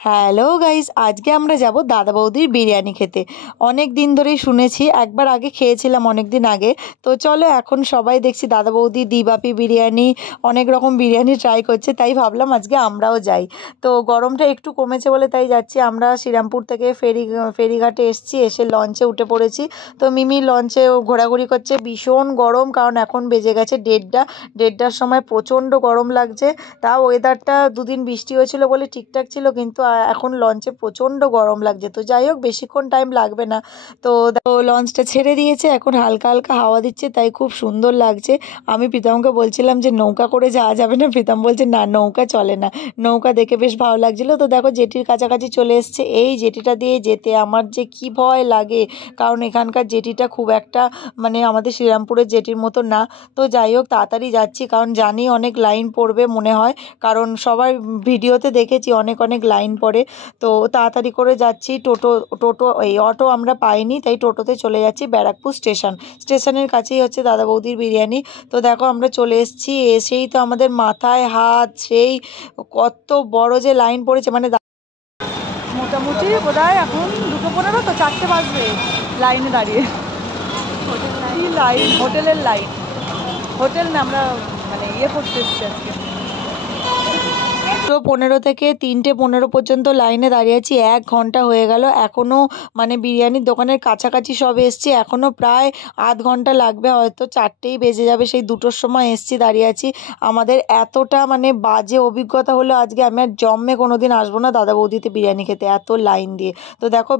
Hello guys, আজকে আমরা যাব দাদা বৌদির বিরিয়ানি খেতে। অনেক দিন ধরেই শুনেছি, একবার আগে খেয়েছিলাম অনেক দিন আগে। তো চলো, এখন সবাই দেখছি দাদা বৌদি দিবাপি বিরিয়ানি, অনেক রকম বিরিয়ানি ট্রাই করছে, তাই ভাবলাম আজকে আমরাও যাই। তো গরমটা একটু কমেছে বলে তাই যাচ্ছি। আমরা শ্রীরামপুর থেকে ফেরিঘাটে এসেছি, এসে লঞ্চে উঠে পড়েছি। তো মিমি লঞ্চে ঘোরাঘুরি করছে। ভীষণ গরম, কারণ এখন বেজে গেছে 1:30টার সময় প্রচণ্ড গরম লাগছে। তাও ওয়েদারটা দুদিন বৃষ্টি হয়েছিল বলে ঠিকঠাক ছিল, কিন্তু এখন লঞ্চে প্রচণ্ড গরম লাগছে। তো যাই হোক, বেশিক্ষণ টাইম লাগবে না। তো লঞ্চটা ছেড়ে দিয়েছে, এখন হালকা হালকা হাওয়া দিচ্ছে, তাই খুব সুন্দর লাগছে। আমি প্রীতমকে বলছিলাম যে নৌকা করে যাওয়া যাবে না, প্রীতম বলছে না, নৌকা চলে না। নৌকা দেখে বেশ ভালো লাগছিলো। তো দেখো, জেটির কাছাকাছি চলে এসছে। এই জেটিটা দিয়ে যেতে আমার যে কি ভয় লাগে, কারণ এখানকার জেটিটা খুব একটা মানে আমাদের শ্রীরামপুরের জেটির মতো না। তো যাই হোক, তাড়াতাড়ি যাচ্ছি, কারণ জানি অনেক লাইন পড়বে মনে হয়, কারণ সবার ভিডিওতে দেখেছি অনেক অনেক লাইন পড়ে। তো তাড়াতাড়ি করে যাচ্ছি। এই অটো আমরা পাইনি, তাই টোটোতে চলে যাচ্ছি ব্যারাকপুর স্টেশনের কাছেই হচ্ছে দাদা বৌদির বিরিয়ানি। তো দেখো, আমরা চলে এসেছি। এসেই তো আমাদের মাথায় হাত, সেই কত বড় যে লাইন পড়েছে, মানে মোটামুটি বোধহয় এখন 2:15, তো 4টে বাজবে লাইনে দাঁড়িয়ে। কি লাইন, হোটেলের লাইন। হোটেল না, আমরা মানে করতে এসেছি আজকে। 2:15 থেকে 3:15 পর্যন্ত লাইনে দাঁড়িয়ে আছি। 1 ঘন্টা হয়ে গেল, এখনও মানে বিরিয়ানির দোকানের কাছাকাছি সব এসছি। এখনও প্রায় আধ ঘন্টা লাগবে, হয়তো 4টেই বেজে যাবে। সেই 2টোর সময় এসছি, দাঁড়িয়ে আছি। আমাদের এতটা মানে বাজে অভিজ্ঞতা হলো আজকে, আমি আর জন্মে কোনো দিন আসবো না দাদা বৌদিতে বিরিয়ানি খেতে, এত লাইন দিয়ে। তো দেখো,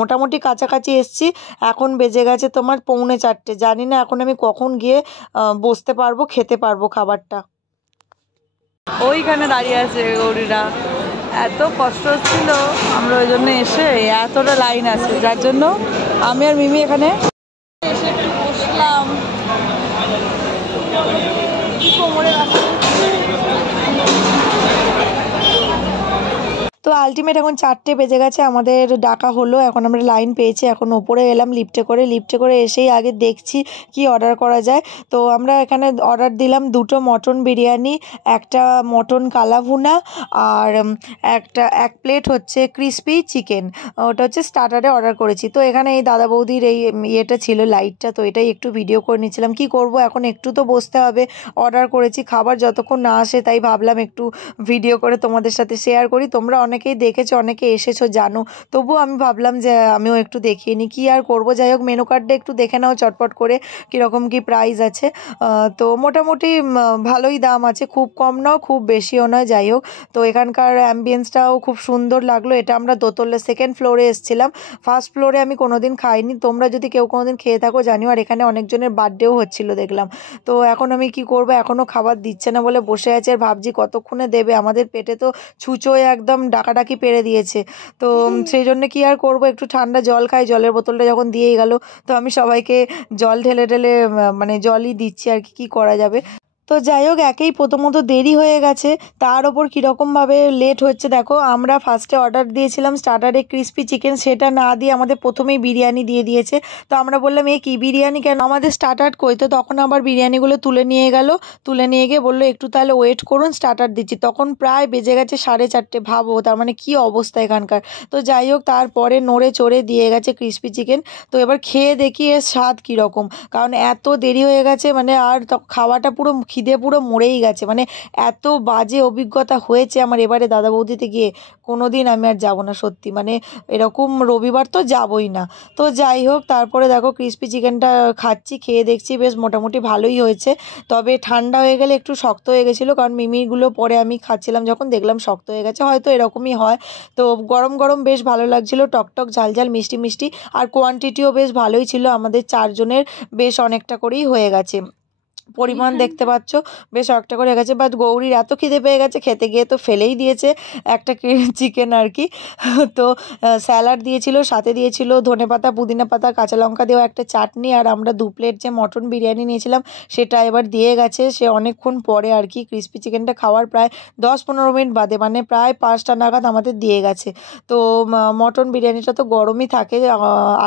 মোটামুটি কাছাকাছি এসছি। এখন বেজে গেছে তোমার 3:45। জানি না এখন আমি কখন গিয়ে বসতে পারবো, খেতে পারবো খাবারটা। ওইখানে দাঁড়িয়ে আছে গৌরীরা, এত কষ্ট হচ্ছিল, আমরা ওই জন্য এসে এতটা লাইন আছে, যার জন্য আমি আর মিমি এখানে এসে একটু বসলাম। কোমরে তো আলটিমেট এখন 4টে বেজে গেছে, আমাদের ডাকা হলো, এখন আমরা লাইন পেয়েছি। এখন ওপরে এলাম লিফটে করে এসেই আগে দেখছি কি অর্ডার করা যায়। তো আমরা এখানে অর্ডার দিলাম 2টো মটন বিরিয়ানি, একটা মটন কালাভুনা, আর এক প্লেট হচ্ছে ক্রিসপি চিকেন। ওটা হচ্ছে স্টার্টারে অর্ডার করেছি। তো এখানে এই দাদা বৌদির এই ইয়েটা ছিল, লাইটটা, তো এটাই একটু ভিডিও করে নিচ্ছিলাম। কি করব, এখন একটু তো বসতে হবে। অর্ডার করেছি, খাবার যতক্ষণ না আসে, তাই ভাবলাম একটু ভিডিও করে তোমাদের সাথে শেয়ার করি। তোমরা অনেকেই দেখেছো, অনেকে এসেছো জানো, তবুও আমি ভাবলাম যে আমিও একটু দেখিয়ে নিই, কী আর করবো। যাই হোক, মেনু কার্ডটা একটু দেখে নাও চটপট করে, কীরকম কী প্রাইস আছে। তো মোটামুটি ভালোই দাম আছে, খুব কম নাও খুব বেশিও নয়। যাই হোক, তো এখানকার অ্যাম্বিয়েন্সটাও খুব সুন্দর লাগলো। এটা আমরা দোতলা 2nd ফ্লোরে এসেছিলাম, 1st ফ্লোরে আমি কোনোদিন খাইনি। তোমরা যদি কেউ কোনোদিন খেয়ে থাকো জানিও। আর এখানে অনেকজনের বার্থডেও হচ্ছিল দেখলাম। তো এখন আমি কি করবো, এখনও খাবার দিচ্ছে না বলে বসে আছে, আর ভাবছি কতক্ষণে দেবে। আমাদের পেটে তো ছুঁচোয় একদম ডাকাডাকি পেরে দিয়েছে। তো সেই জন্য কি আর করব, একটু ঠান্ডা জল খাই। জলের বোতলটা যখন দিয়েই গেল, তো আমি সবাইকে জল ঢেলে ঢেলে মানে জলই দিচ্ছি আর কি করা যাবে। তো যাই হোক, একেই প্রথমত দেরি হয়ে গেছে, তার ওপর কীরকমভাবে লেট হচ্ছে দেখো। আমরা ফার্স্টে অর্ডার দিয়েছিলাম স্টার্টারে ক্রিসপি চিকেন, সেটা না দিয়ে আমাদের প্রথমেই বিরিয়ানি দিয়ে দিয়েছে। তো আমরা বললাম কি বিরিয়ানি কেন, আমাদের স্টার্টার কই? তো তখন আবার বিরিয়ানিগুলো তুলে নিয়ে গিয়ে বললো একটু তাহলে ওয়েট করুন, স্টার্টার দিচ্ছি। তখন প্রায় বেজে গেছে 4:30। ভাবো তার মানে কি অবস্থা এখানকার। তো যাই হোক, তারপরে নড়ে চড়ে দিয়ে গেছে ক্রিসপি চিকেন। তো এবার খেয়ে দেখি এর স্বাদ কীরকম, কারণ এত দেরি হয়ে গেছে, মানে আর খাওয়াটা পুরো খিদে পুরো মরেই গেছে। মানে এত বাজে অভিজ্ঞতা হয়েছে আমার এবারে দাদা বৌদিতে গিয়ে, কোনো দিন আমি আর যাব না সত্যি, মানে এরকম রবিবার তো যাবই না। তো যাই হোক, তারপরে দেখো ক্রিসপি চিকেনটা খাচ্ছি, খেয়ে দেখছি বেশ মোটামুটি ভালোই হয়েছে। তবে ঠান্ডা হয়ে গেলে একটু শক্ত হয়ে গেছিলো, কারণ মিমিগুলো পরে আমি খাচ্ছিলাম যখন দেখলাম শক্ত হয়ে গেছে, হয়তো এরকমই হয়। তো গরম গরম বেশ ভালো লাগছিলো, টকটক ঝালঝাল মিষ্টি মিষ্টি, আর কোয়ান্টিটিও বেশ ভালোই ছিল। আমাদের 4 জনের বেশ অনেকটা করেই হয়ে গেছে, পরিমাণ দেখতে পাচ্ছ বেশ একটা করে গেছে। বাট গৌরীর এত খিদে পেয়ে গেছে, খেতে গিয়ে তো ফেলেই দিয়েছে একটা চিকেন আর কি। তো স্যালাড দিয়েছিল, সাথে দিয়েছিল ধনেপাতা, পুদিনা পাতা, কাঁচা লঙ্কা দেওয়া একটা চাটনি, আর আমরা 2 প্লেট যে মটন বিরিয়ানি নিয়েছিলাম সেটা এবার দিয়ে গেছে সে অনেকক্ষণ পরে আর কি। ক্রিসপি চিকেনটা খাওয়ার প্রায় 10-15 মিনিট বাদে, মানে প্রায় 5টা নাগাদ আমাদের দিয়ে গেছে। তো মটন বিরিয়ানিটা তো গরমই থাকে,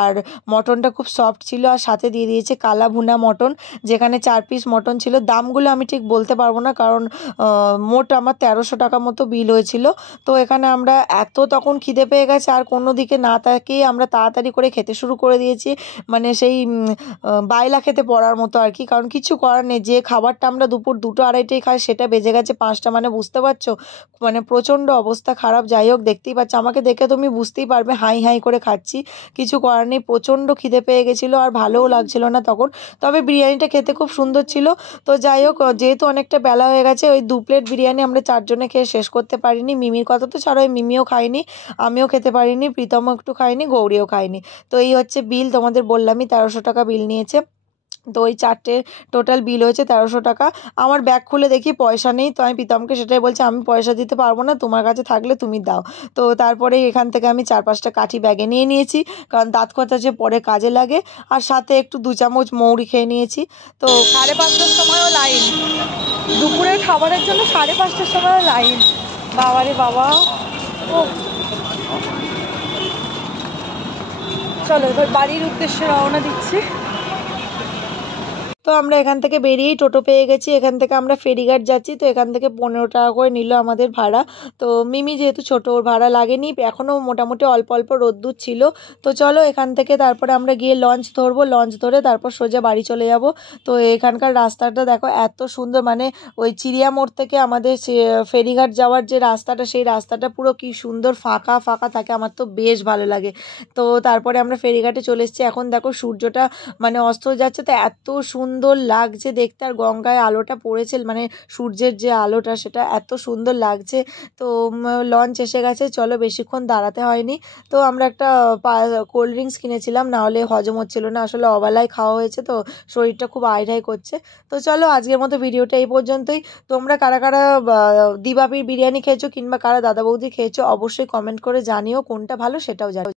আর মটনটা খুব সফট ছিল, আর সাথে দিয়ে দিয়েছে কালা ভুনা মটন, যেখানে 4 পিস মটন ছিল। দামগুলো আমি ঠিক বলতে পারবো না, কারণ মোট আমার 1300 টাকা মতো বিল হয়েছিল। তো এখানে আমরা তখন খিদে পেয়ে গেছে, আর কোনো দিকে না তাকিয়ে আমরা তাড়াতাড়ি করে খেতে শুরু করে দিয়েছি, মানে সেই বাইলা খেতে পড়ার মতো আর কি, কারণ কিছু করার নেই। যে খাবারটা আমরা দুপুর 2-2:30টায় খাই সেটা বেজে গেছে 5টা, মানে বুঝতে পারছো মানে প্রচণ্ড অবস্থা খারাপ। যাই হোক, দেখতেই পাচ্ছ, আমাকে দেখে তুমি বুঝতেই পারবে হাই হাই করে খাচ্ছি, কিছু করার নেই। প্রচণ্ড খিদে পেয়ে গেছিলো আর ভালোও লাগছিল না তখন, তবে বিরিয়ানিটা খেতে খুব সুন্দর ছিল। তো যাই হোক, যেহেতু অনেকটা বেলা হয়ে গেছে, ওই 2 প্লেট বিরিয়ানি আমরা 4 জনে খেয়ে শেষ করতে পারিনি। মিমির কথা তো ছাড়ো, মিমিও খায়নি, আমিও খেতে পারিনি, প্রীতমও একটু খায়নি, গৌরীও খায়নি। তো এই হচ্ছে বিল, তোমাদের বললামই 1300 টাকা বিল নিয়েছে। তো ওই 4টে টোটাল বিল হয়েছে 1300 টাকা। আমার ব্যাগ খুলে দেখি পয়সা নেই, তো আমি প্রীতমকে সেটাই বলছি, আমি পয়সা দিতে পারবো না, তোমার কাছে থাকলে তুমি দাও। তো তারপরে এখান থেকে আমি 4-5টা কাঠি ব্যাগে নিয়ে নিয়েছি, কারণ দাঁত কথা যে পরে কাজে লাগে, আর সাথে একটু 2 চামচ মৌরি খেয়ে নিয়েছি। তো 5:30টার সময়ও লাইন, দুপুরের খাবারের জন্য 5:30টার সময়ও লাইন, বাবারে বাবা। ও চলো এবার বাড়ির উদ্দেশ্যে রওনা দিচ্ছি। তো আমরা এখান থেকে বেরিয়েই টোটো পেয়ে গেছি, এখান থেকে আমরা ফেরিঘাট যাচ্ছি। তো এখান থেকে 15 টাকা করে নিল আমাদের ভাড়া। তো মিমি যেহেতু ছোটো, ওর ভাড়া লাগেনি, এখনও মোটামুটি অল্প অল্প রোদ্দুর ছিল। তো চলো এখান থেকে তারপরে আমরা গিয়ে লঞ্চ ধরবো, লঞ্চ ধরে তারপর সোজা বাড়ি চলে যাব। তো এখানকার রাস্তাটা দেখো এত সুন্দর, মানে ওই চিড়িয়া মোড় থেকে আমাদের ফেরিঘাট যাওয়ার যে রাস্তাটা, সেই রাস্তাটা পুরো কি সুন্দর ফাঁকা ফাঁকা থাকে, আমার তো বেশ ভালো লাগে। তো তারপরে আমরা ফেরিঘাটে চলে এসেছি। এখন দেখো সূর্যটা মানে অস্ত যাচ্ছে, তো এত সুন্দর লাগছে দেখতে, আর গঙ্গায় আলোটা পড়েছে, মানে সূর্যের যে আলোটা সেটা এত সুন্দর লাগছে। তো লঞ্চ এসে গেছে, চলো বেশিক্ষণ দাঁড়াতে হয়নি। তো আমরা একটা কোল্ড ড্রিঙ্কস কিনেছিলাম, না হলে হজম হচ্ছিল না, আসলে অবেলায় খাওয়া হয়েছে তো শরীরটা খুব আইঢাই করছে। তো চলো আজকের মতো ভিডিওটা এই পর্যন্তই। তোমরা কারা কারা দিবাপির বিরিয়ানি খেয়েছো কিংবা কারা দাদা বৌদি খেয়েছো অবশ্যই কমেন্ট করে জানিও, কোনটা ভালো সেটাও জানিও।